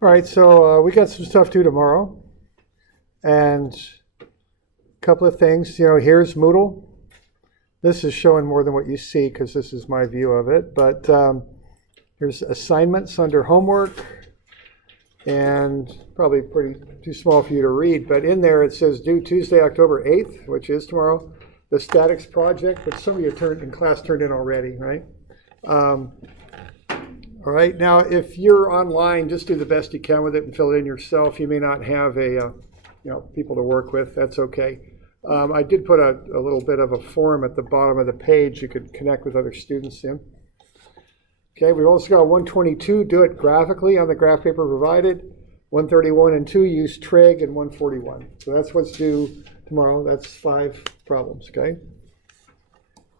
All right, so we got some stuff due tomorrow, and a couple of things. Here's Moodle. This is showing more than what you see because this is my view of it. But here's assignments under homework, and probably pretty too small for you to read. But in there it says due Tuesday, October 8th, which is tomorrow. The statics project, but some of you in class turned in already, right? All right, now if you're online, just do the best you can with it and fill it in yourself. You may not have people to work with. That's okay. I did put a little bit of a form at the bottom of the page you could connect with other students in. Okay, we've also got 122, do it graphically on the graph paper provided. 131 and 2, use trig, and 141. So that's what's due tomorrow. That's 5 problems, okay?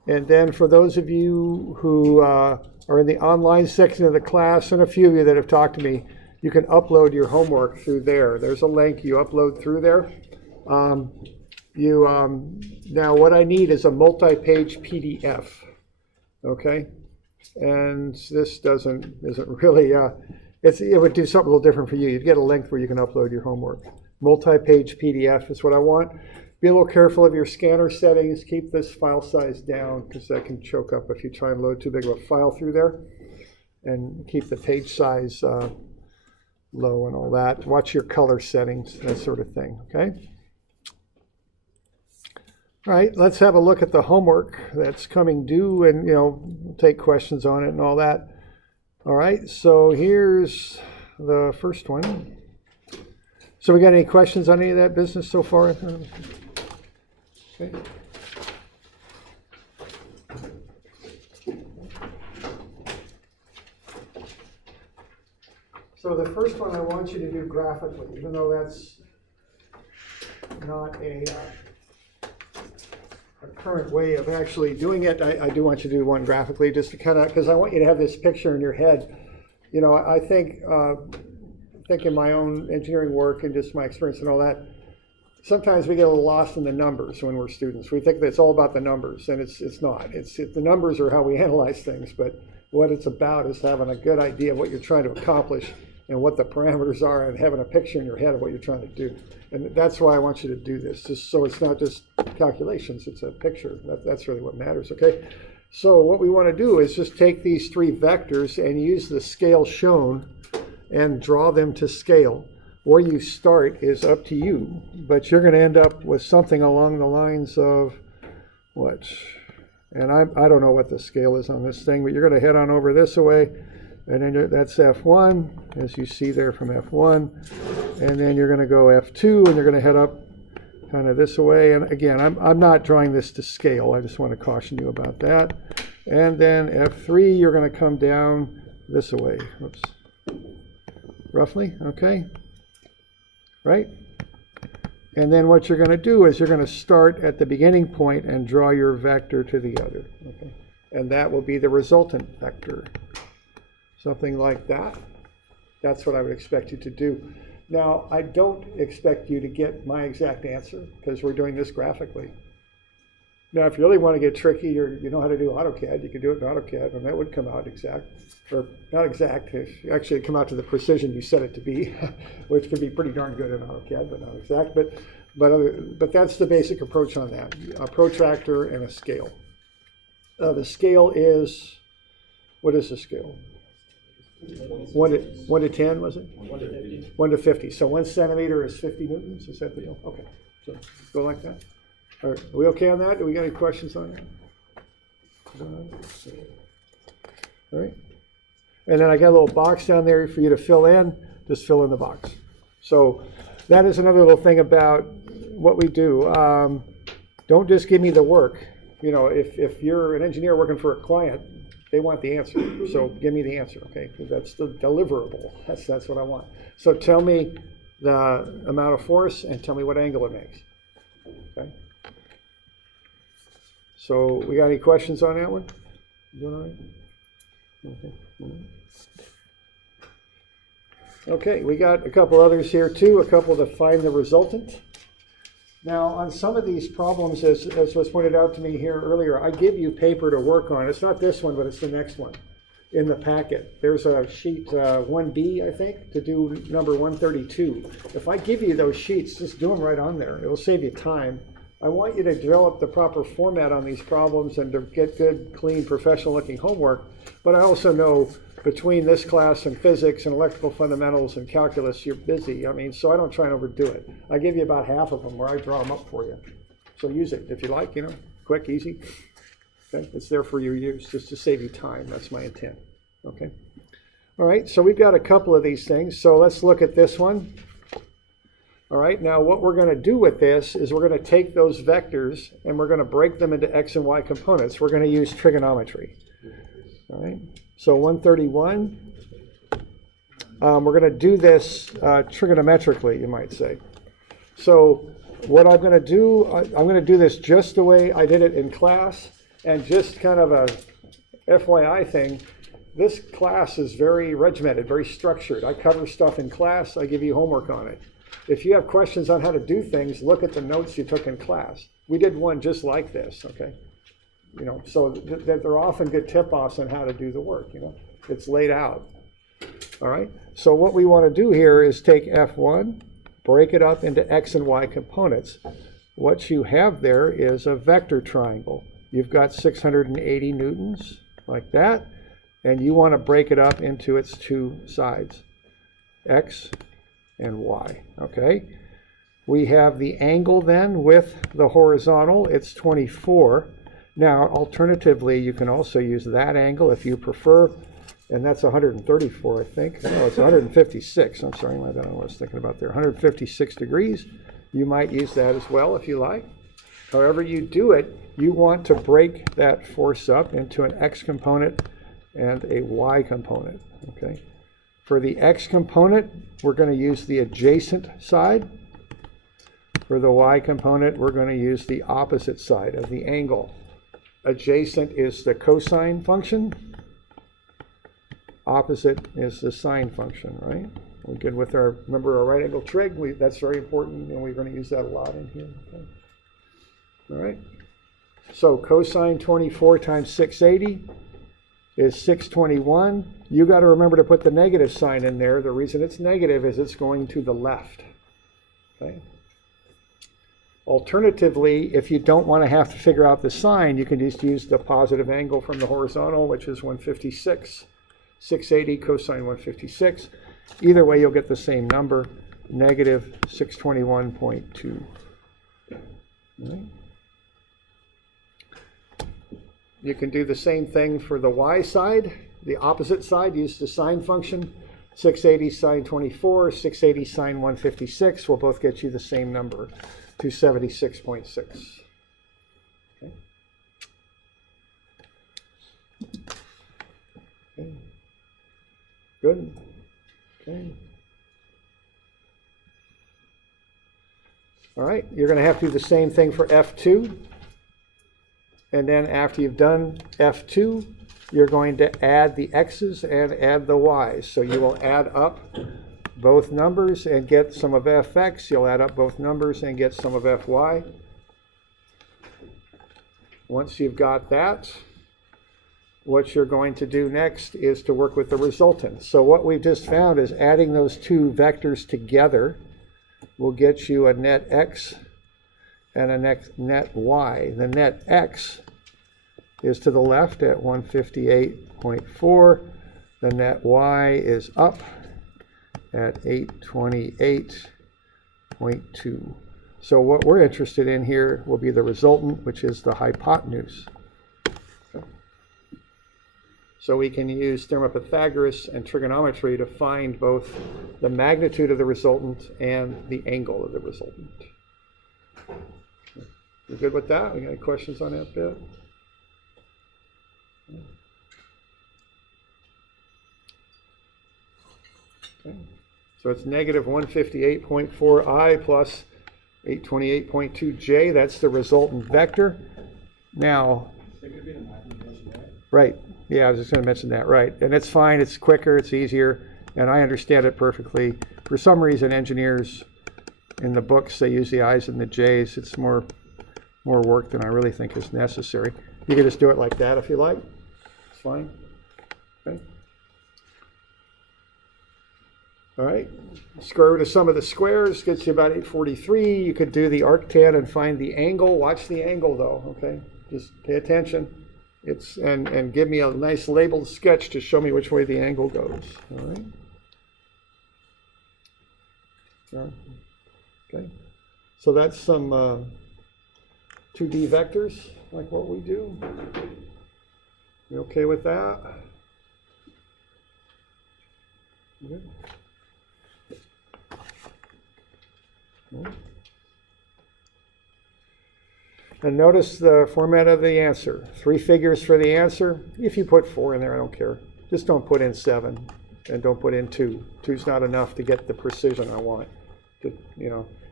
And then for those of you who are in the online section of the class, and a few of you that have talked to me, you can upload your homework through there. There's a link you upload through there. Now what I need is a multi-page PDF, okay? And this isn't really, it would do something a little different for you. You'd get a link where you can upload your homework. Multi-page PDF is what I want. Be a little careful of your scanner settings. Keep this file size down because that can choke up if you try and load too big of a file through there. And keep the page size low and all that. Watch your color settings, that sort of thing, okay? All right, let's have a look at the homework that's coming due, and we'll take questions on it and all that. All right, so here's the first one. So we got any questions on any of that business so far? Okay. So the first one I want you to do graphically, even though that's not a current way of actually doing it. I do want you to do one graphically just to kind of, because I want you to have this picture in your head. I think in my own engineering work and just my experience and all that, sometimes we get a little lost in the numbers when we're students. We think that it's all about the numbers, and it's not. The numbers are how we analyze things, but what it's about is having a good idea of what you're trying to accomplish and what the parameters are, and having a picture in your head of what you're trying to do. And that's why I want you to do this, just so it's not just calculations, it's a picture. That's really what matters, okay? So what we want to do is just take these 3 vectors and use the scale shown and draw them to scale. Where you start is up to you, but you're going to end up with something along the lines of what? And I don't know what the scale is on this thing, but you're going to head on over this way, and then that's F1, as you see there from F1, and then you're going to go F2, and you're going to head up kind of this way. And again, I'm not drawing this to scale. I just want to caution you about that. And then F3, you're going to come down this way. Oops. Roughly, okay? Right? And then what you're going to do is you're going to start at the beginning point and draw your vector to the other. Okay? And that will be the resultant vector. Something like that. That's what I would expect you to do. Now, I don't expect you to get my exact answer because we're doing this graphically. Now, if you really want to get tricky, you know how to do AutoCAD, you can do it in AutoCAD, and that would come out exact. Or not exact, actually it'd come out to the precision you set it to be, which can be pretty darn good in AutoCAD, but not exact. But that's the basic approach on that, a protractor and a scale. The scale is, what is the scale? 1 to 10, was it? 1 to 50. 1 to 50. So 1 centimeter is 50 newtons. Is that the deal? Okay. So go like that. All right. Are we okay on that? Do we got any questions on that? All right. And then I got a little box down there for you to fill in. Just fill in the box. So that is another little thing about what we do. Don't just give me the work. If you're an engineer working for a client, they want the answer. So give me the answer, okay? Because that's the deliverable. That's what I want. So tell me the amount of force and tell me what angle it makes. Okay? So we got any questions on that one? You doing all right? Okay. Okay, we got a couple others here too, a couple to find the resultant. Now, on some of these problems, as was pointed out to me here earlier, I give you paper to work on. It's not this one, but it's the next one. in the packet. There's a sheet 1B, I think, to do number 132. If I give you those sheets, just do them right on there. It will save you time. I want you to develop the proper format on these problems and to get good, clean, professional-looking homework. But I also know between this class and physics and electrical fundamentals and calculus, you're busy. I mean, so I don't try and overdo it. I give you about half of them where I draw them up for you. So use it if you like, you know, quick, easy. Okay, it's there for your use, just to save you time. That's my intent. Okay. All right, so we've got a couple of these things. So let's look at this one. All right, now what we're going to do with this is we're going to take those vectors and we're going to break them into x and y components. We're going to use trigonometry. All right, so 131, we're going to do this trigonometrically, you might say. So what I'm going to do, I'm going to do this just the way I did it in class, and just kind of a FYI thing. This class is very regimented, very structured. I cover stuff in class, I give you homework on it. If you have questions on how to do things, look at the notes you took in class. We did one just like this, okay? You know, so they're often good tip-offs on how to do the work, you know? It's laid out. All right? So what we want to do here is take F1, break it up into x and y components. What you have there is a vector triangle. You've got 680 newtons, like that, and you want to break it up into its two sides, x and y, okay? We have the angle then with the horizontal, it's 24. Now, alternatively, you can also use that angle if you prefer, and that's 134, I think. No, it's 156. I'm sorry, I don't know what I was thinking about there. 156 degrees. You might use that as well if you like. However you do it, you want to break that force up into an x component and a y component, okay? For the x component, we're going to use the adjacent side. For the y component, we're going to use the opposite side of the angle. Adjacent is the cosine function. Opposite is the sine function, right? We're good with our, remember our right angle trig? That's very important, and we're going to use that a lot in here. Okay. All right. So cosine 24 times 680 is 621. You got to remember to put the negative sign in there. The reason it's negative is it's going to the left. Okay. Alternatively, if you don't want to have to figure out the sign, you can just use the positive angle from the horizontal, which is 156. 680 cosine 156. Either way, you'll get the same number, negative 621.2. Right. You can do the same thing for the y side, the opposite side, use the sine function. 680 sine 24, 680 sine 156 will both get you the same number, 276.6. Okay. Okay. Good. Okay. All right, you're going to have to do the same thing for F2. And then after you've done F2, you're going to add the x's and add the y's. So you will add up both numbers and get some of fx. You'll add up both numbers and get some of fy. Once you've got that, what you're going to do next is to work with the resultant. So what we've just found is adding those two vectors together will get you a net x and a net y. The net x is to the left at 158.4. The net y is up at 828.2. So what we're interested in here will be the resultant, which is the hypotenuse. So we can use theorem of Pythagoras and trigonometry to find both the magnitude of the resultant and the angle of the resultant. You good with that? We got any questions on that bit? Okay. So it's negative 158.4i plus 828.2j. That's the resultant vector. Now, right. Yeah, I was just going to mention that, right. And it's fine. It's quicker. It's easier. And I understand it perfectly. For some reason, engineers in the books, they use the i's and the j's. It's more work than I really think is necessary. You can just do it like that if you like. It's fine. Okay. All right, square root of sum of the squares gets you about 843. You could do the arctan and find the angle. Watch the angle though, okay? Just pay attention. And give me a nice labeled sketch to show me which way the angle goes. All right. Okay. So that's some 2D vectors, like what we do. You okay with that? Good. And notice the format of the answer. 3 figures for the answer. If you put 4 in there, I don't care. Just don't put in 7 and don't put in 2. 2's not enough to get the precision I want.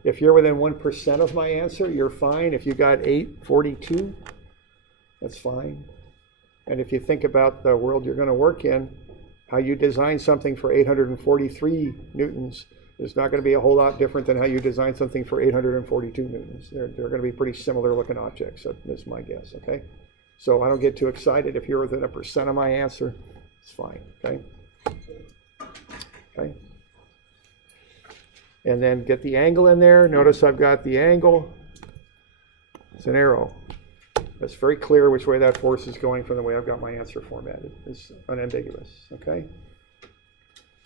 If you're within 1% of my answer, you're fine. If you got 842, that's fine. And if you think about the world you're going to work in, how you design something for 843 newtons is not going to be a whole lot different than how you design something for 842 newtons. They're going to be pretty similar looking objects, that's my guess, okay? So I don't get too excited. If you're within 1% of my answer, it's fine, okay? Okay. And then get the angle in there. Notice I've got the angle. It's an arrow. It's very clear which way that force is going from the way I've got my answer formatted. It's unambiguous, okay?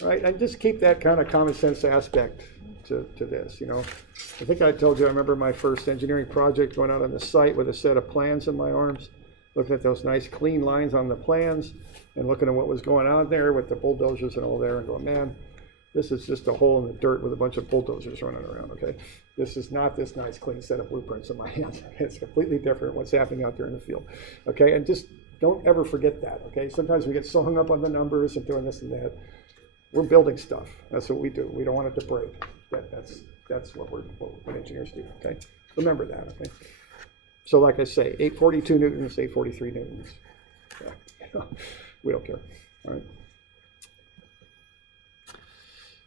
All right, and just keep that kind of common sense aspect to this, I think I told you, I remember my first engineering project going out on the site with a set of plans in my arms, looking at those nice clean lines on the plans and looking at what was going on there with the bulldozers and all there and going, man, this is just a hole in the dirt with a bunch of bulldozers running around, okay? This is not this nice clean set of blueprints in my hands. It's completely different what's happening out there in the field, okay? And just don't ever forget that, okay? Sometimes we get so hung up on the numbers and doing this and that. We're building stuff. That's what we do. We don't want it to break. That's what engineers do, okay? Remember that, okay? So like I say, 842 newtons, 843 newtons. Yeah. We don't care, all right?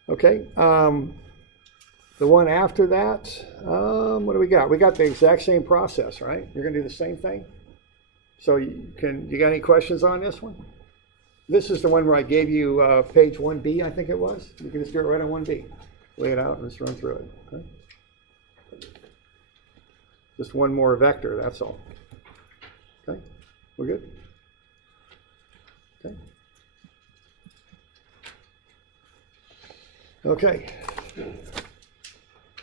Okay, the one after that, what do we got? We got the exact same process, right? You're gonna do the same thing? So you got any questions on this one? This is the one where I gave you page 1B, I think it was. You can just do it right on 1B. Lay it out and just run through it, okay? Just one more vector, that's all. Okay, we're good? Okay. Okay.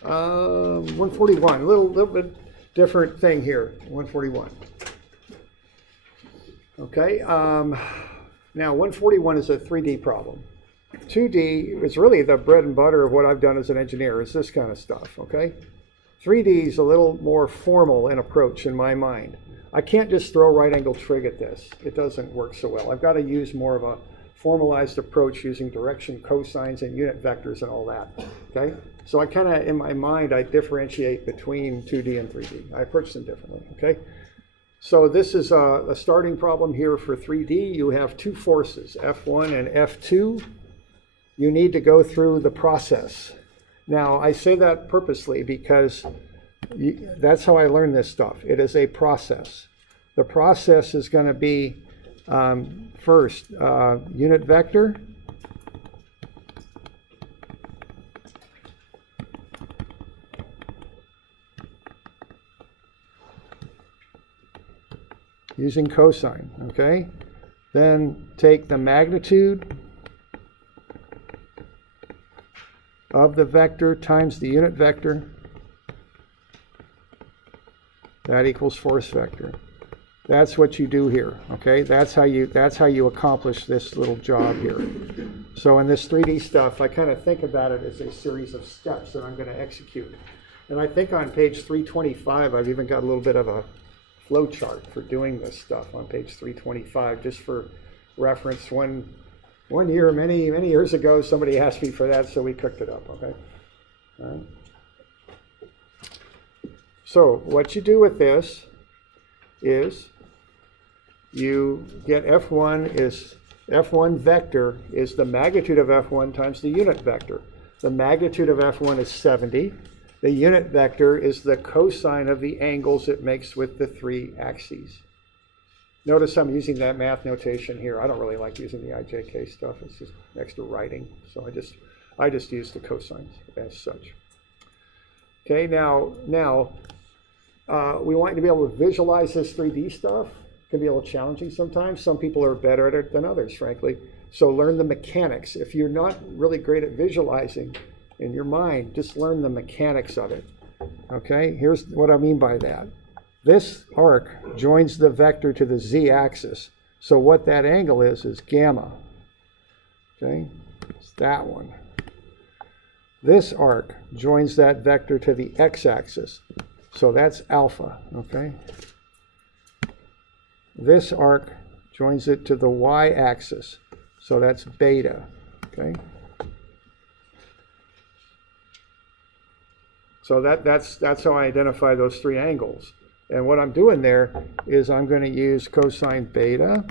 141, a little bit different thing here, 141. Okay, now 141 is a 3D problem. 2D is really the bread and butter of what I've done as an engineer, is this kind of stuff, okay? 3D is a little more formal in approach in my mind. I can't just throw right angle trig at this. It doesn't work so well. I've got to use more of a formalized approach using direction, cosines, and unit vectors and all that, okay? So I kind of, in my mind, I differentiate between 2D and 3D. I approach them differently, okay? So this is a starting problem here for 3D. You have two forces, F1 and F2. You need to go through the process. Now, I say that purposely because that's how I learn this stuff. It is a process. The process is going to be first, unit vector. Using cosine, okay? Then take the magnitude of the vector times the unit vector. That equals force vector. That's what you do here, okay? That's how you accomplish this little job here. So in this 3D stuff, I kind of think about it as a series of steps that I'm going to execute. And I think on page 325, I've even got a little bit of a flow chart for doing this stuff on page 325, just for reference. One year, many years ago, somebody asked me for that, so we cooked it up, okay? All right. So what you do with this is you get F1 vector is the magnitude of F1 times the unit vector. The magnitude of F1 is 70. The unit vector is the cosine of the angles it makes with the three axes. Notice I'm using that math notation here. I don't really like using the IJK stuff. It's just extra writing. So I just use the cosines as such. Okay, now we want you to be able to visualize this 3D stuff. It can be a little challenging sometimes. Some people are better at it than others, frankly. So learn the mechanics. If you're not really great at visualizing in your mind, just learn the mechanics of it. Okay, here's what I mean by that. This arc joins the vector to the z-axis. So what that angle is gamma. Okay, it's that one. This arc joins that vector to the x-axis. So that's alpha, okay? This arc joins it to the y-axis. So that's beta, okay? So that's how I identify those three angles. And what I'm doing there is I'm going to use cosine beta,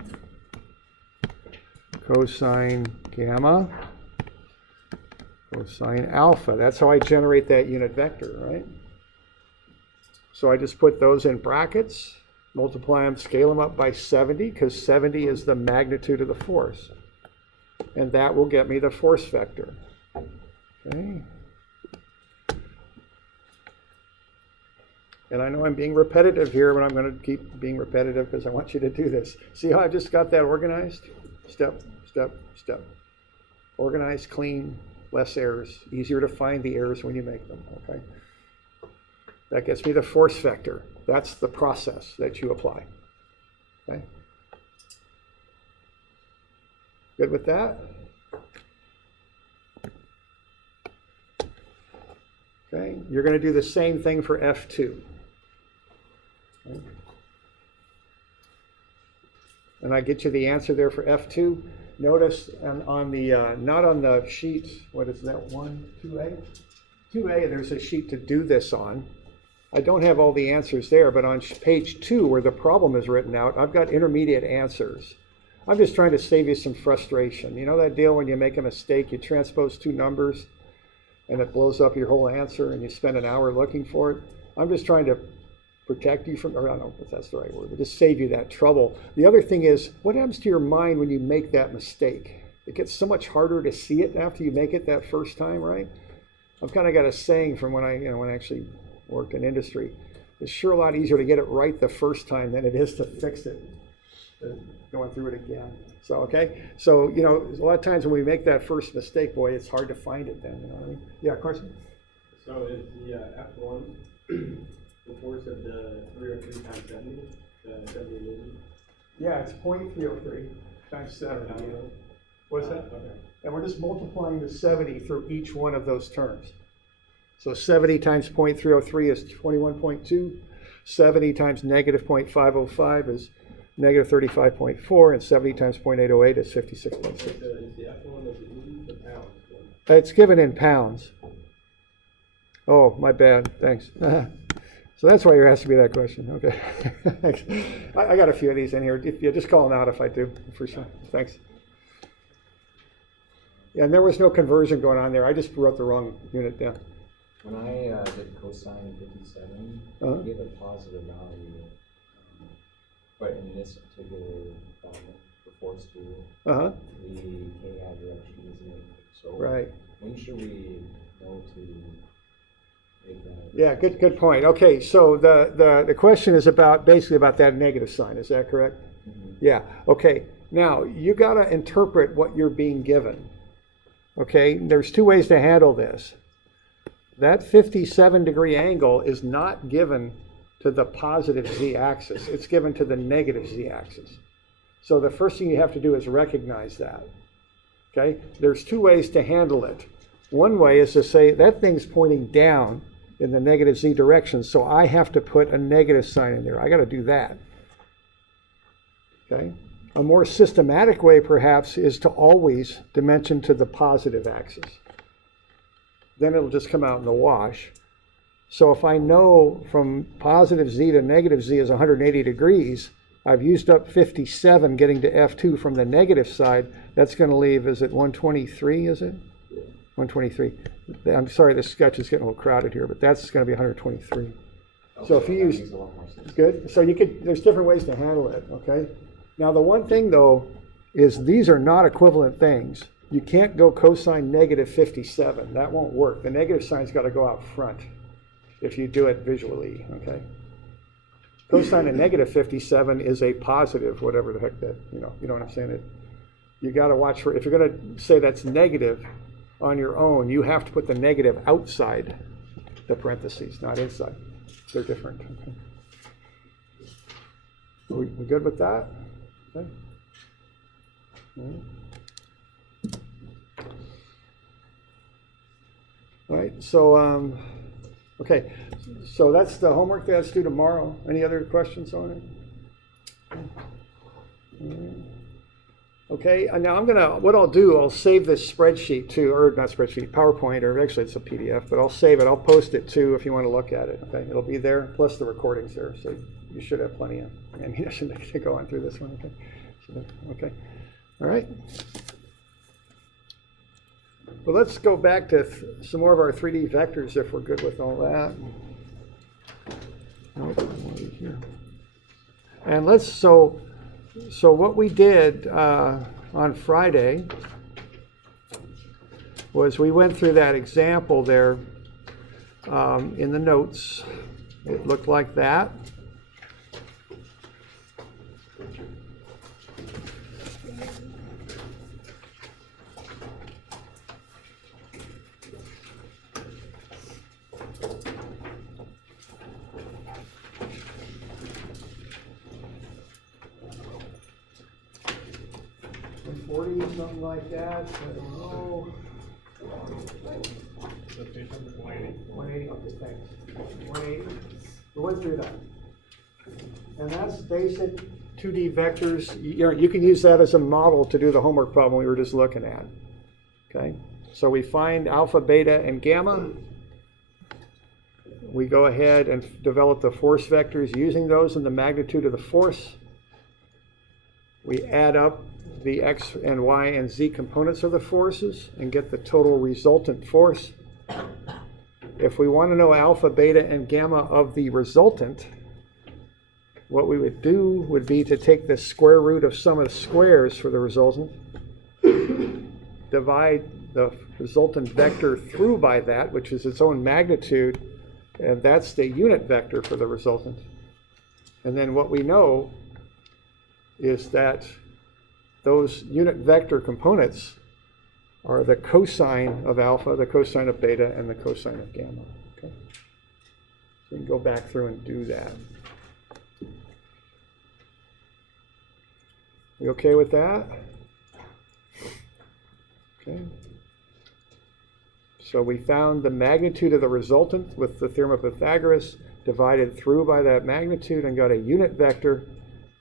cosine gamma, cosine alpha. That's how I generate that unit vector, right? So I just put those in brackets, multiply them, scale them up by 70, because 70 is the magnitude of the force. And that will get me the force vector. Okay. And I know I'm being repetitive here, but I'm going to keep being repetitive because I want you to do this. See how I just got that organized? Step, step, step. Organized, clean, less errors. Easier to find the errors when you make them, okay? That gets me the force vector. That's the process that you apply, okay? Good with that? Okay, you're going to do the same thing for F2. Okay. And I get you the answer there for F2. Notice on the, not on the sheet, what is that, 2A? 2A, there's a sheet to do this on. I don't have all the answers there, but on page 2, where the problem is written out, I've got intermediate answers. I'm just trying to save you some frustration. You know that deal when you make a mistake, you transpose two numbers, and it blows up your whole answer, and you spend an hour looking for it? I'm just trying to protect you from, or I don't know if that's the right word, but just save you that trouble. The other thing is, what happens to your mind when you make that mistake? It gets so much harder to see it after you make it that first time, right? I've kind of got a saying from when I actually worked in industry. It's sure a lot easier to get it right the first time than it is to fix it, going through it again. So, okay, so, you know, a lot of times when we make that first mistake, boy, it's hard to find it then, you know what I mean? Yeah, Carson? So is the F1 the force of the 303 times 70, the 70 newton? Yeah, it's 0.303 times 70. What's that? Okay. And we're just multiplying the 70 through each one of those terms. So 70 times 0.303 is 21.2. 70 times negative 0.505 is negative 35.4. And 70 times 0.808 is 56.6. Is the F1 of the newtons or pounds? It's given in pounds. Oh, my bad. Thanks. So that's why you're asking me that question. Okay. Thanks. I got a few of these in here. Yeah, just call them out if I do, for sure. Thanks. Yeah, and there was no conversion going on there. I just wrote the wrong unit down. When I did cosine 57, I gave a positive value, but in this particular problem, for force 2, the k-hat direction is negative. So right. When should we know to make that? Yeah, good point. Okay, so the question is basically about that negative sign. Is that correct? Mm-hmm. Yeah. Okay. Now you got to interpret what you're being given. Okay. There's two ways to handle this. That 57-degree angle is not given to the positive z-axis. It's given to the negative z-axis. So the first thing you have to do is recognize that. Okay? There's two ways to handle it. One way is to say that thing's pointing down in the negative z direction, so I have to put a negative sign in there. I got to do that. Okay? A more systematic way, perhaps, is to always dimension to the positive axis. Then it'll just come out in the wash. So if I know from positive z to negative z is 180 degrees, I've used up 57 getting to F2 from the negative side. That's going to leave, is it 123, is it? 123. I'm sorry, the sketch is getting a little crowded here, but that's going to be 123. So if you that use, makes a lot more sense. good, so you could, there's different ways to handle it, okay? Now the one thing though, is these are not equivalent things. You can't go cosine negative 57, that won't work. The negative sign's gotta go out front if you do it visually, okay? Cosine of negative 57 is a positive, whatever the heck that, you know what I'm saying? You gotta watch for, if you're gonna say that's negative on your own, you have to put the negative outside the parentheses, not inside. They're different. Okay. We good with that? Okay. All right, so, okay, so that's the homework that's due tomorrow. Any other questions on it? Okay, and now what I'll do, I'll save this spreadsheet too, or not spreadsheet, PowerPoint, or actually it's a PDF, but I'll save it, I'll post it too if you want to look at it, okay? It'll be there, plus the recording's there, so you should have plenty of ammunition to go on through this one, okay? So, okay, all right. Well, let's go back to some more of our 3D vectors if we're good with all that. And so what we did on Friday was we went through that example there in the notes. It looked like that. Something like that, I don't know. 180, okay, thanks. 180, we went through that. And that's basic 2D vectors. You can use that as a model to do the homework problem we were just looking at. Okay, so we find alpha, beta, and gamma. We go ahead and develop the force vectors using those and the magnitude of the force. We add up the x and y and z components of the forces and get the total resultant force. If we want to know alpha, beta, and gamma of the resultant, what we would do would be to take the square root of sum of the squares for the resultant, divide the resultant vector through by that, which is its own magnitude, and that's the unit vector for the resultant. And then what we know is that those unit vector components are the cosine of alpha, the cosine of beta, and the cosine of gamma. Okay? So we can go back through and do that. We okay with that? Okay. So we found the magnitude of the resultant with the theorem of Pythagoras, divided through by that magnitude and got a unit vector,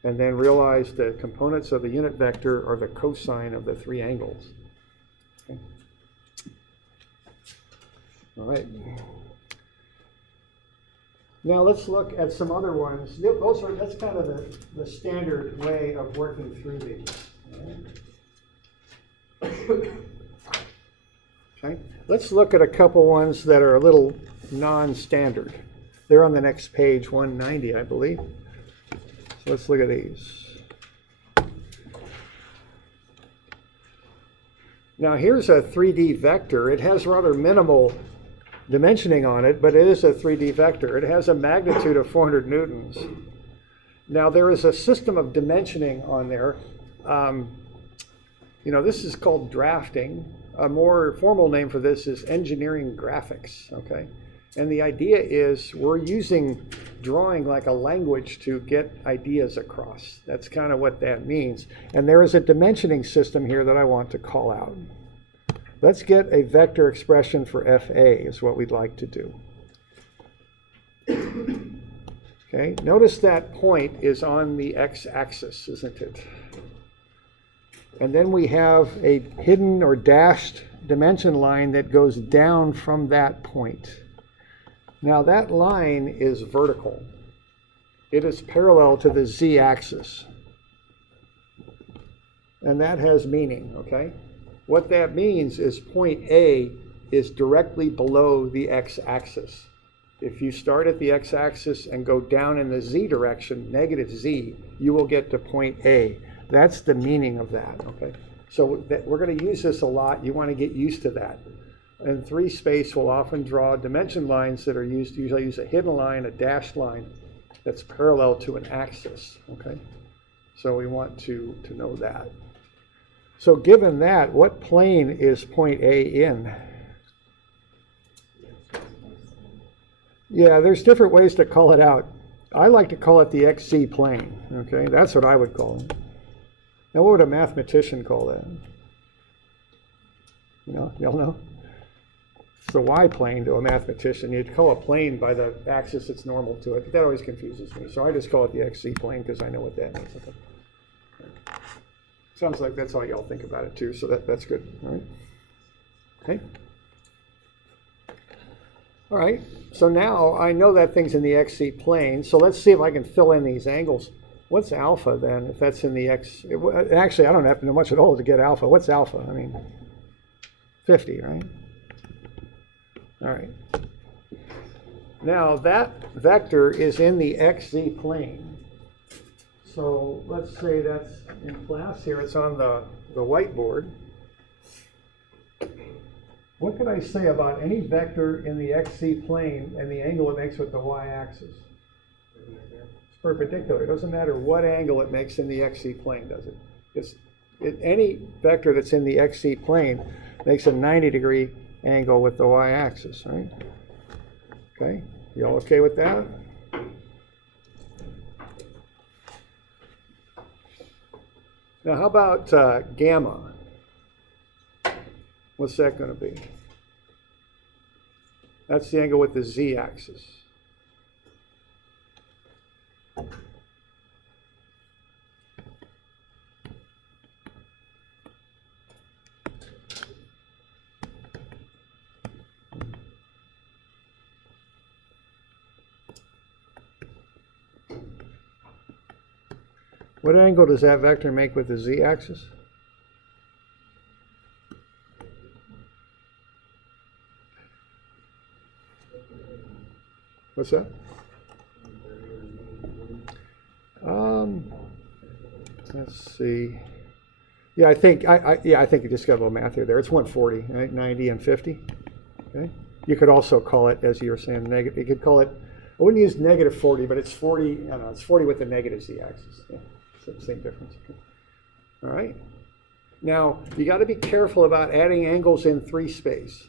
and then realized the components of the unit vector are the cosine of the three angles. Okay. All right. Now let's look at some other ones. That's kind of the standard way of working through these. Right. Okay. Let's look at a couple ones that are a little non-standard. They're on the next page, 190, I believe. So let's look at these. Now here's a 3D vector. It has rather minimal dimensioning on it, but it is a 3D vector. It has a magnitude of 400 newtons. Now there is a system of dimensioning on there. This is called drafting. A more formal name for this is engineering graphics, okay? And the idea is we're using drawing like a language to get ideas across. That's kind of what that means. And there is a dimensioning system here that I want to call out. Let's get a vector expression for FA is what we'd like to do. Okay, notice that point is on the x-axis, isn't it? And then we have a hidden or dashed dimension line that goes down from that point. Now that line is vertical. It is parallel to the z-axis. And that has meaning, okay? What that means is point A is directly below the x-axis. If you start at the x-axis and go down in the z direction, negative z, you will get to point A. That's the meaning of that, okay? So we're going to use this a lot. You want to get used to that. In 3 space, we'll often draw dimension lines that are used, usually use a hidden line, a dashed line that's parallel to an axis, okay? So we want to know that. So given that, what plane is point A in? Yeah, there's different ways to call it out. I like to call it the XZ plane, okay? That's what I would call it. Now, what would a mathematician call that? You know, y'all know? It's the Y plane to a mathematician. You'd call a plane by the axis that's normal to it, but that always confuses me. So I just call it the XZ plane because I know what that means. Okay. Sounds like that's how y'all think about it too, so that's good. All right. Okay. All right, so now I know that thing's in the XZ plane, so let's see if I can fill in these angles. What's alpha then, if that's in the X? Actually, I don't have to know much at all to get alpha. What's alpha? I mean, 50, right? All right. Now that vector is in the XZ plane. So let's say that's in class here. It's on the whiteboard. What could I say about any vector in the XZ plane and the angle it makes with the y-axis? It's perpendicular. It doesn't matter what angle it makes in the XZ plane, does it? Any vector that's in the XZ plane makes a 90-degree angle with the y-axis, right? Okay, you all okay with that? Now, how about gamma? What's that going to be? That's the angle with the z-axis. What angle does that vector make with the z-axis? What's that? Let's see. Yeah, I think you just got a little math here. There, it's 140, right? 90 and 50. Okay. You could also call it, as you were saying, negative. You could call it. I wouldn't use negative 40, but it's 40. I don't know. It's 40 with the negative z-axis. Yeah, it's the same difference. Okay. All right. Now you got to be careful about adding angles in 3 space.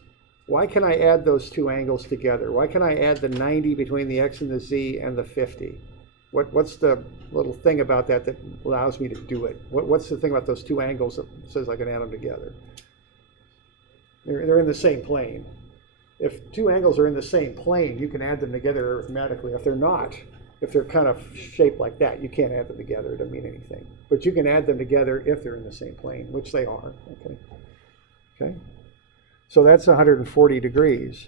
Why can I add those 2 angles together? Why can I add the 90 between the x and the z and the 50? What's the little thing about that that allows me to do it? What's the thing about those 2 angles that says I can add them together? They're in the same plane. If 2 angles are in the same plane, you can add them together arithmetically. If they're not, if they're kind of shaped like that, you can't add them together. It doesn't mean anything. But you can add them together if they're in the same plane, which they are. Okay. Okay. So that's 140 degrees.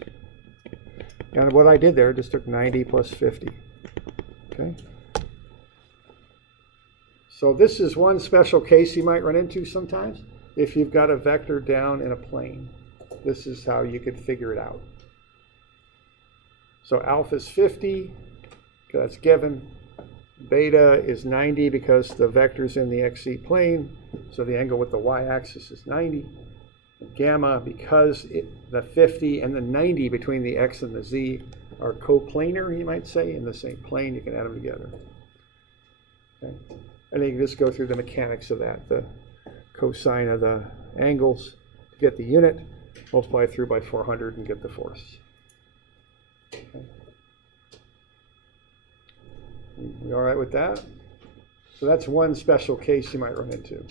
And what I did there, just took 90 plus 50. Okay. So this is one special case you might run into sometimes. If you've got a vector down in a plane, this is how you could figure it out. So alpha is 50, because that's given. Beta is 90 because the vector's in the XZ plane, so the angle with the y-axis is 90. Gamma, because the 50 and the 90 between the x and the z are coplanar, you might say, in the same plane, you can add them together. Okay. And then you can just go through the mechanics of that, the cosine of the angles to get the unit, multiply through by 400 and get the force. Okay. We all right with that? So that's one special case you might run into.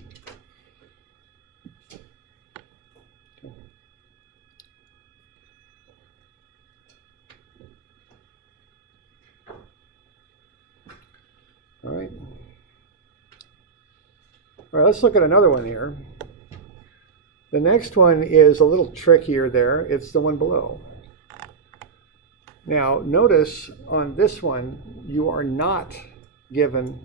All right. All right, let's look at another one here. The next one is a little trickier there. It's the one below. Now, notice on this one, you are not given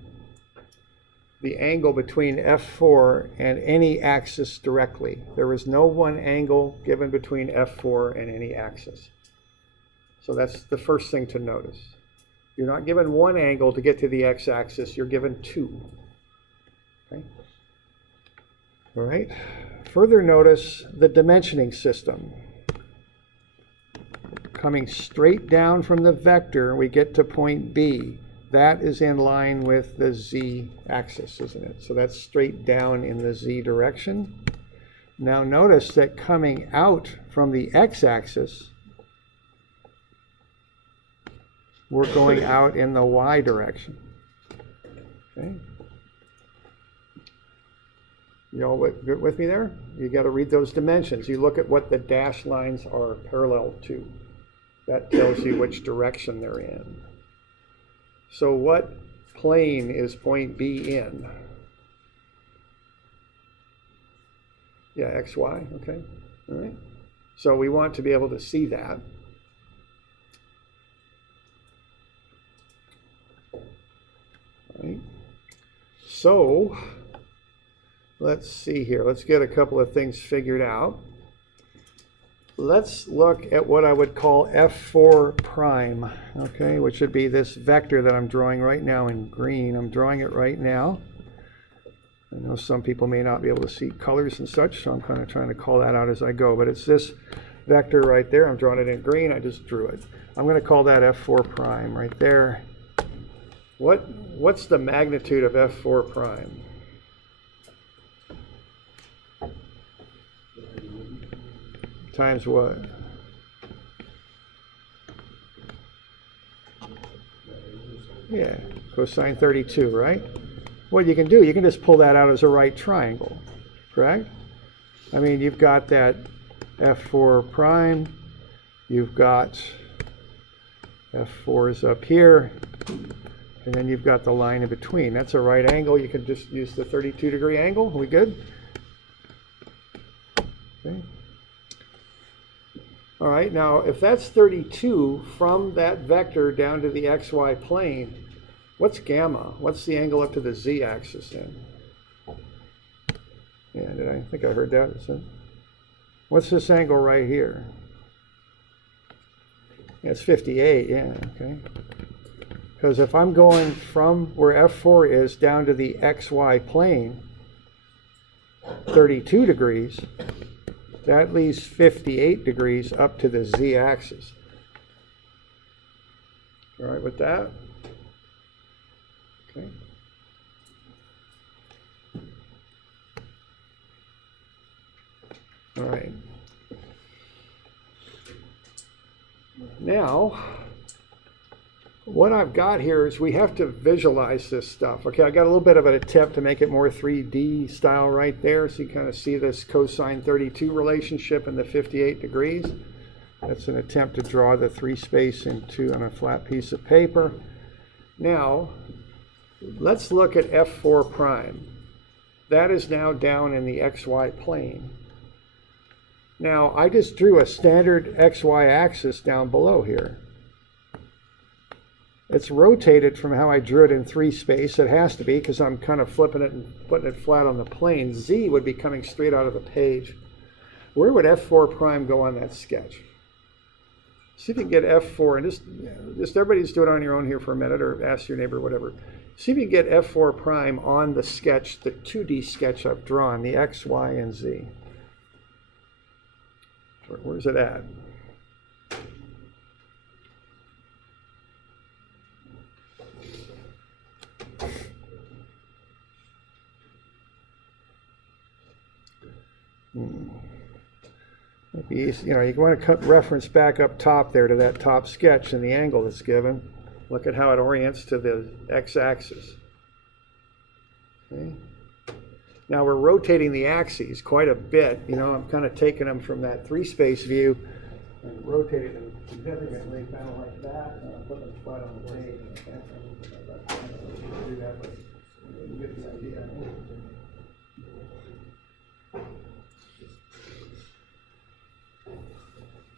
the angle between F4 and any axis directly. There is no one angle given between F4 and any axis. So that's the first thing to notice. You're not given one angle to get to the x-axis, you're given two. Okay? All right. Further notice the dimensioning system. Coming straight down from the vector, we get to point B. That is in line with the z-axis, isn't it? So that's straight down in the z direction. Now notice that coming out from the x-axis, we're going out in the y direction. Okay. You all with me there? You got to read those dimensions. You look at what the dashed lines are parallel to. That tells you which direction they're in. So what plane is point B in? Yeah, XY, okay. All right. So we want to be able to see that. All right. So let's see here. Let's get a couple of things figured out. Let's look at what I would call F4 prime, okay, which would be this vector that I'm drawing right now in green. I'm drawing it right now. I know some people may not be able to see colors and such, so I'm kind of trying to call that out as I go. But it's this vector right there. I'm drawing it in green. I just drew it. I'm going to call that F4 prime right there. What's the magnitude of F4 prime? Times what? Yeah, cosine 32, right? What you can do, you can just pull that out as a right triangle, correct? I mean, you've got that F4 prime, you've got F4 is up here, and then you've got the line in between. That's a right angle. You can just use the 32-degree angle. Are we good? Okay. All right, now if that's 32 from that vector down to the xy plane, what's gamma? What's the angle up to the z-axis then? Yeah, I think I heard that. Is it? What's this angle right here? Yeah, it's 58, yeah, okay. Because if I'm going from where F4 is down to the xy plane, 32 degrees, that leaves 58 degrees up to the z-axis. All right with that? Okay. All right. Now, what I've got here is we have to visualize this stuff. Okay, I got a little bit of an attempt to make it more 3D style right there, so you kind of see this cosine 32 relationship and the 58 degrees. That's an attempt to draw the three space on a flat piece of paper. Now, let's look at F4 prime. That is now down in the XY plane. Now, I just drew a standard XY axis down below here. It's rotated from how I drew it in three space. It has to be because I'm kind of flipping it and putting it flat on the plane. Z would be coming straight out of the page. Where would F4 prime go on that sketch? See if you can get F4, and just everybody just do it on your own here for a minute, or ask your neighbor, whatever. See if you can get F4 prime on the sketch, the 2D sketch I've drawn, the X, Y, and Z. Where's it at? Maybe, you want to reference back up top there to that top sketch and the angle that's given. Look at how it orients to the x-axis. Okay. Now we're rotating the axes quite a bit. I'm kind of taking them from that three-space view and rotating them significantly, kind of like that. And put them flat on the page. Do that, but you get the idea.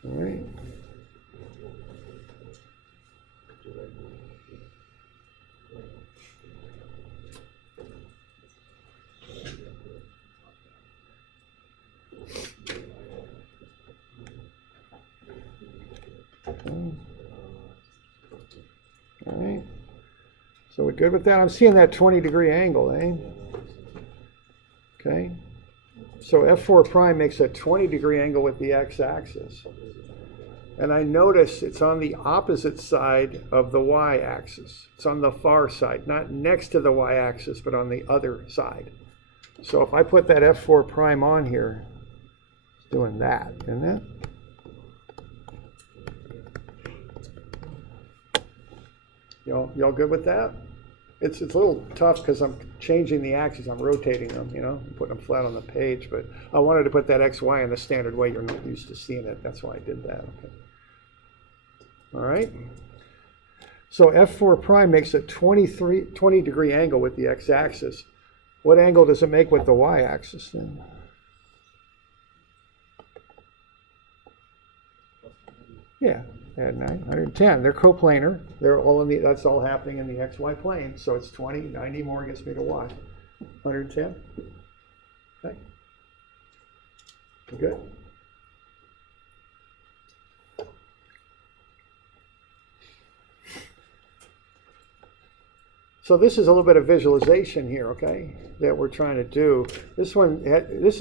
All right. Okay. So we're good with that? I'm seeing that 20-degree angle, eh? Okay. So F4 prime makes a 20-degree angle with the x-axis. And I notice it's on the opposite side of the y-axis. It's on the far side, not next to the y-axis, but on the other side. So if I put that F4 prime on here, it's doing that, isn't it? Y'all good with that? It's a little tough because I'm changing the axes. I'm rotating them, putting them flat on the page. But I wanted to put that XY in the standard way. You're not used to seeing it. That's why I did that. Okay. All right. So F4 prime makes a 20-degree angle with the x-axis. What angle does it make with the y-axis then? Yeah, add 110. They're coplanar. They're all in the. That's all happening in the xy plane. So it's 20. 90 more gets me to y. 110. Okay. You good? So this is a little bit of visualization here, okay, that we're trying to do. This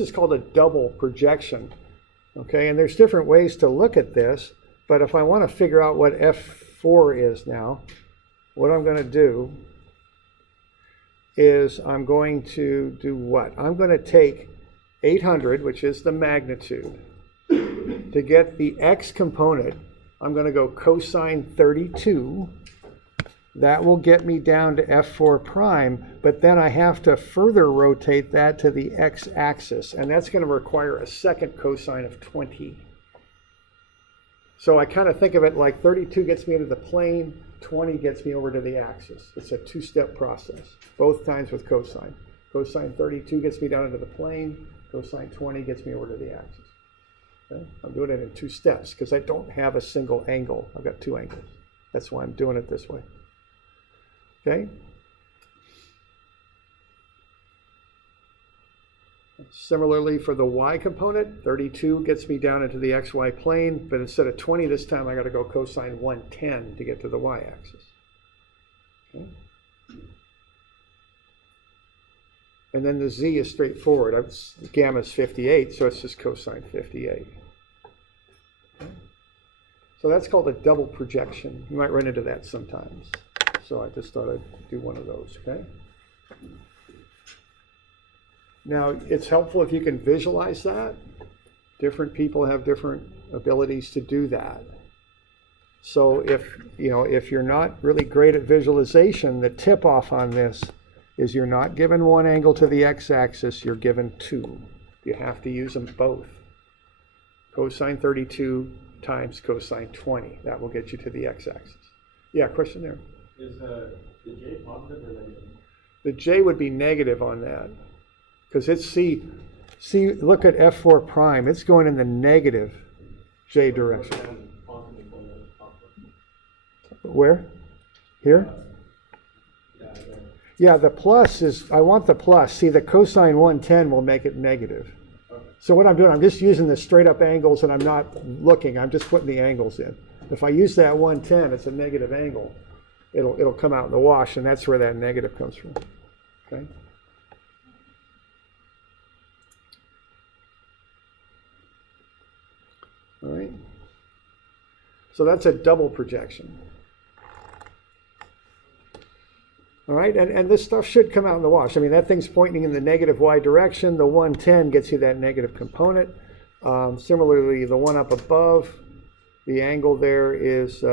is called a double projection, okay, and there's different ways to look at this, but if I want to figure out what F4 is now, what I'm going to do is I'm going to do what? I'm going to take 800, which is the magnitude, to get the x component. I'm going to go cosine 32. That will get me down to F4 prime, but then I have to further rotate that to the x-axis, and that's going to require a second cosine of 20. So I kind of think of it like 32 gets me into the plane, 20 gets me over to the axis. It's a two-step process, both times with cosine. Cosine 32 gets me down into the plane, cosine 20 gets me over to the axis. Okay? I'm doing it in two steps because I don't have a single angle. I've got two angles. That's why I'm doing it this way. Okay. Similarly, for the y component, 32 gets me down into the xy plane, but instead of 20 this time, I got to go cosine 110 to get to the y-axis. Okay. And then the z is straightforward. Gamma is 58, so it's just cosine 58. Okay. So that's called a double projection. You might run into that sometimes. So I just thought I'd do one of those, okay? Now, it's helpful if you can visualize that. Different people have different abilities to do that. So if you're not really great at visualization, the tip-off on this is you're not given one angle to the x-axis, you're given two. You have to use them both. Cosine 32 times cosine 20. That will get you to the x-axis. Yeah, question there. Is the j positive or negative? The j would be negative on that because it's see, look at F4 prime. It's going in the negative j direction. Where? Here? Yeah, the plus is, I want the plus. See, the cosine 110 will make it negative. So what I'm doing, I'm just using the straight up angles and I'm not looking. I'm just putting the angles in. If I use that 110, it's a negative angle. It'll come out in the wash, and that's where that negative comes from. Okay. All right. So that's a double projection. All right, and this stuff should come out in the wash. I mean, that thing's pointing in the negative y direction. The 110 gets you that negative component. Similarly, the one up above, the angle there is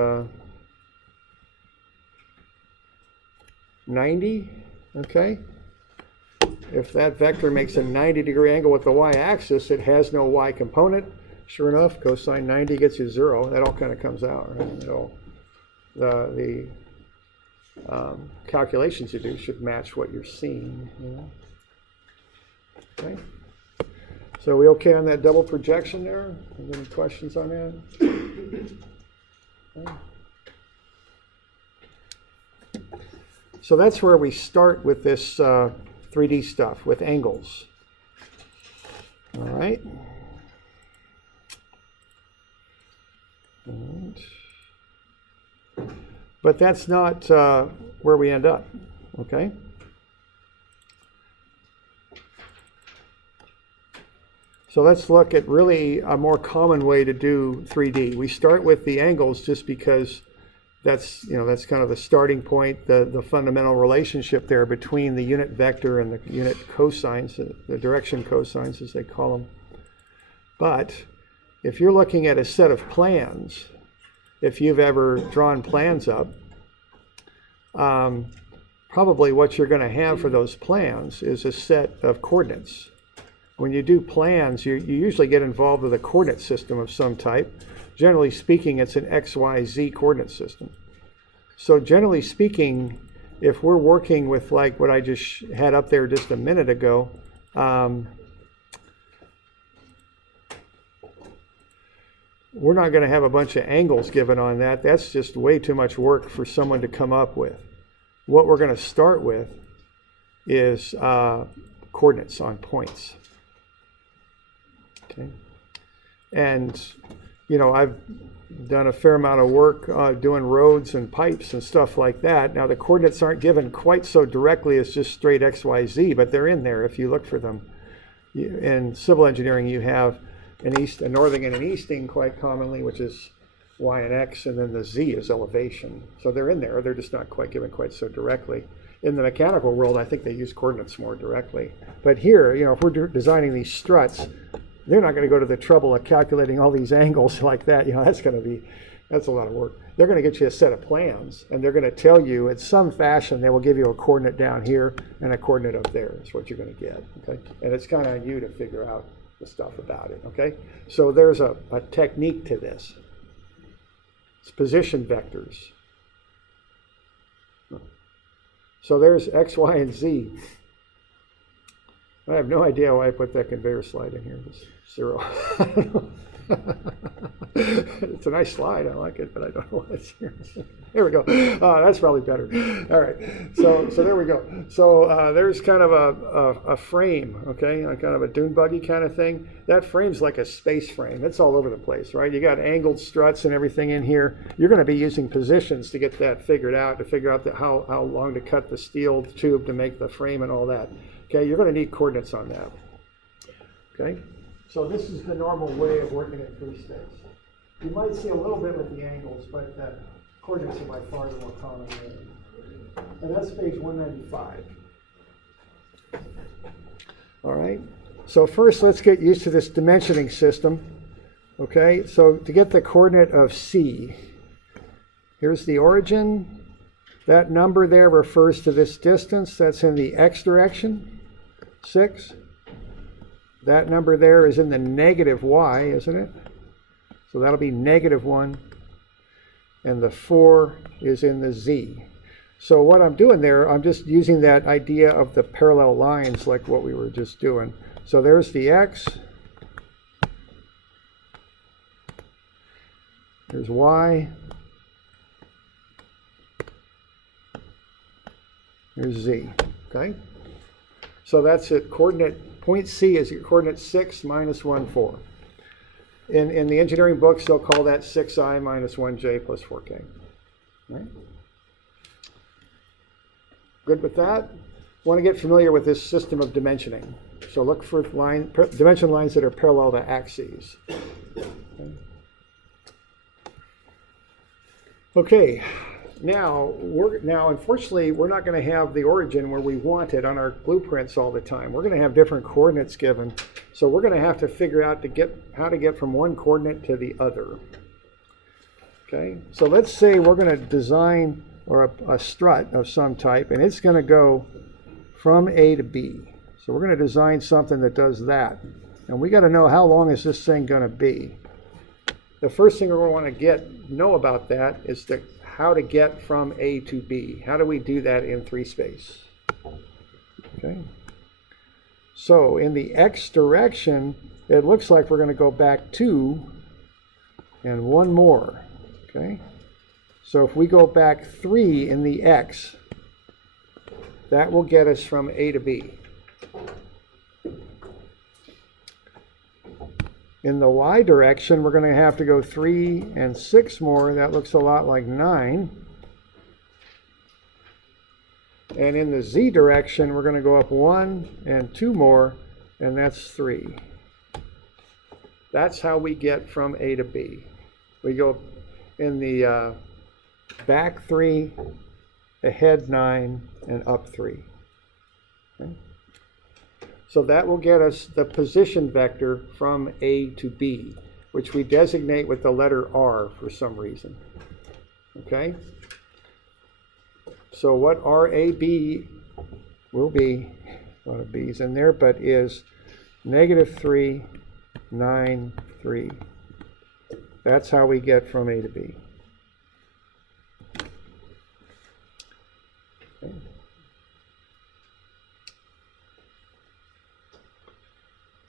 90, okay? If that vector makes a 90-degree angle with the y-axis, it has no y component. Sure enough, cosine 90 gets you 0. That all kind of comes out, right? The calculations you do should match what you're seeing. Okay. So are we okay on that double projection there? Any questions on that? Okay. So that's where we start with this 3D stuff, with angles. All right. But that's not where we end up, okay? So let's look at really a more common way to do 3D. We start with the angles just because that's kind of the starting point, the fundamental relationship there between the unit vector and the unit cosines, the direction cosines as they call them. But if you're looking at a set of plans, if you've ever drawn plans up, probably what you're going to have for those plans is a set of coordinates. When you do plans, you usually get involved with a coordinate system of some type. Generally speaking, it's an X, Y, Z coordinate system. So generally speaking, if we're working with like what I just had up there just a minute ago, we're not going to have a bunch of angles given on that. That's just way too much work for someone to come up with. What we're going to start with is coordinates on points. Okay. And, I've done a fair amount of work doing roads and pipes and stuff like that. Now, the coordinates aren't given quite so directly as just straight X, Y, Z, but they're in there if you look for them. In civil engineering, you have a northing and an easting quite commonly, which is Y and X, and then the Z is elevation. So they're in there. They're just not quite given quite so directly. In the mechanical world, I think they use coordinates more directly. But here, if we're designing these struts, they're not going to go to the trouble of calculating all these angles like that. That's a lot of work. They're going to get you a set of plans, and they're going to tell you in some fashion, they will give you a coordinate down here and a coordinate up there is what you're going to get, okay? And it's kind of on you to figure out the stuff about it, okay? So there's a technique to this. It's position vectors. So there's X, Y, and Z. I have no idea why I put that conveyor slide in here. It's 0. I don't know. It's a nice slide. I like it, but I don't know why it's here. There we go. That's probably better. All right. So there we go. So there's kind of a frame, okay, kind of a dune buggy kind of thing. That frame's like a space frame. It's all over the place, right? You got angled struts and everything in here. You're going to be using positions to get that figured out, to figure out how long to cut the steel tube to make the frame and all that. Okay, you're going to need coordinates on that. Okay, so this is the normal way of working at free space. You might see a little bit with the angles, but coordinates are by far the more common way. And that's page 195. All right, so first let's get used to this dimensioning system. Okay, so to get the coordinate of C, here's the origin. That number there refers to this distance. That's in the X direction. 6. That number there is in the negative Y, isn't it? So that'll be -1. And the 4 is in the Z. So what I'm doing there, I'm just using that idea of the parallel lines like what we were just doing. So there's the X. There's Y. There's Z. Okay? So that's it. Point C is your coordinate 6 minus 1, 4. In the engineering books, they'll call that 6i minus 1j plus 4k. Right? Good with that? Want to get familiar with this system of dimensioning. So look for dimension lines that are parallel to axes. Okay. Now, unfortunately, we're not going to have the origin where we want it on our blueprints all the time. We're going to have different coordinates given. So we're going to have to figure out how to get from one coordinate to the other. Okay, so let's say we're going to design a strut of some type, and it's going to go from A to B. So we're going to design something that does that. And we got to know how long is this thing going to be. The first thing we're going to want to know about that is how to get from A to B. How do we do that in 3 space? Okay. So in the X direction, it looks like we're going to go back 2 and 1 more. Okay. So if we go back 3 in the X, that will get us from A to B. In the Y direction, we're going to have to go 3 and 6 more. That looks a lot like 9. And in the z direction, we're going to go up 1 and 2 more, and that's 3. That's how we get from A to B. We go in the back 3, ahead 9, and up 3. Okay? So that will get us the position vector from A to B, which we designate with the letter R for some reason. Okay? So what RAB will be, a lot of B's in there, but is -3, 9, 3. That's how we get from A to B. Okay.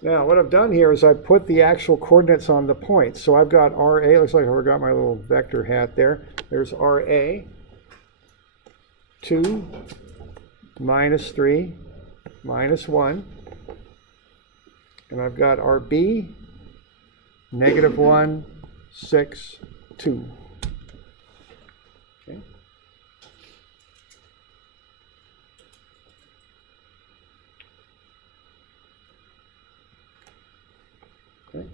Now, what I've done here is I've put the actual coordinates on the points. So I've got RA, looks like I've got my little vector hat there. There's RA, 2, -3, -1. And I've got RB, -1, 6, 2. Okay. Okay.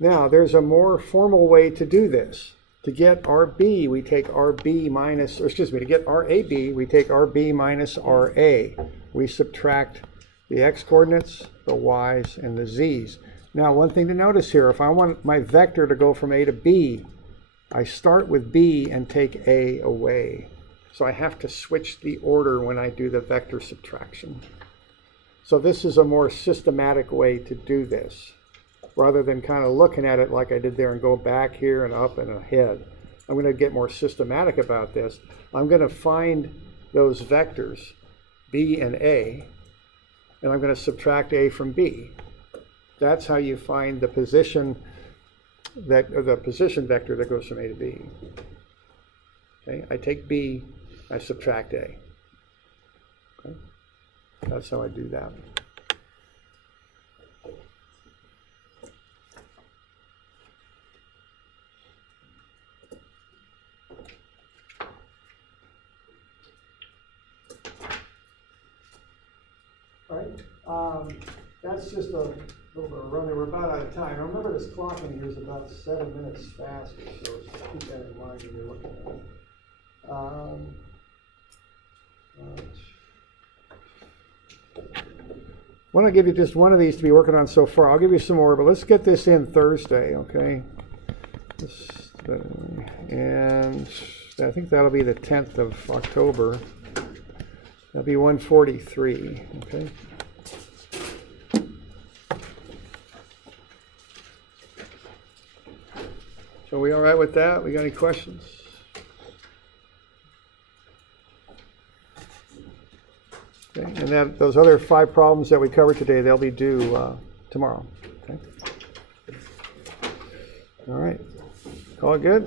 Now, there's a more formal way to do this. To get RB, we take RB minus, or excuse me, to get RAB, we take RB minus RA. We subtract the x coordinates, the y's, and the z's. Now, one thing to notice here, if I want my vector to go from A to B, I start with B and take A away. So I have to switch the order when I do the vector subtraction. So this is a more systematic way to do this, rather than kind of looking at it like I did there and go back here and up and ahead. I'm going to get more systematic about this. I'm going to find those vectors, B and A, and I'm going to subtract A from B. That's how you find the position vector that goes from A to B. Okay, I take B, I subtract A. Okay? That's how I do that. All right, that's just a little bit of running. We're about out of time. Remember, this clock in here is about 7 minutes faster, so keep that in mind when you're looking at it. I want to give you just one of these to be working on so far. I'll give you some more, but let's get this in Thursday, okay? And I think that'll be the 10th of October. That'll be 143, okay? So we all right with that? We got any questions? Okay, and then those other 5 problems that we covered today, they'll be due tomorrow, okay? All right. All good?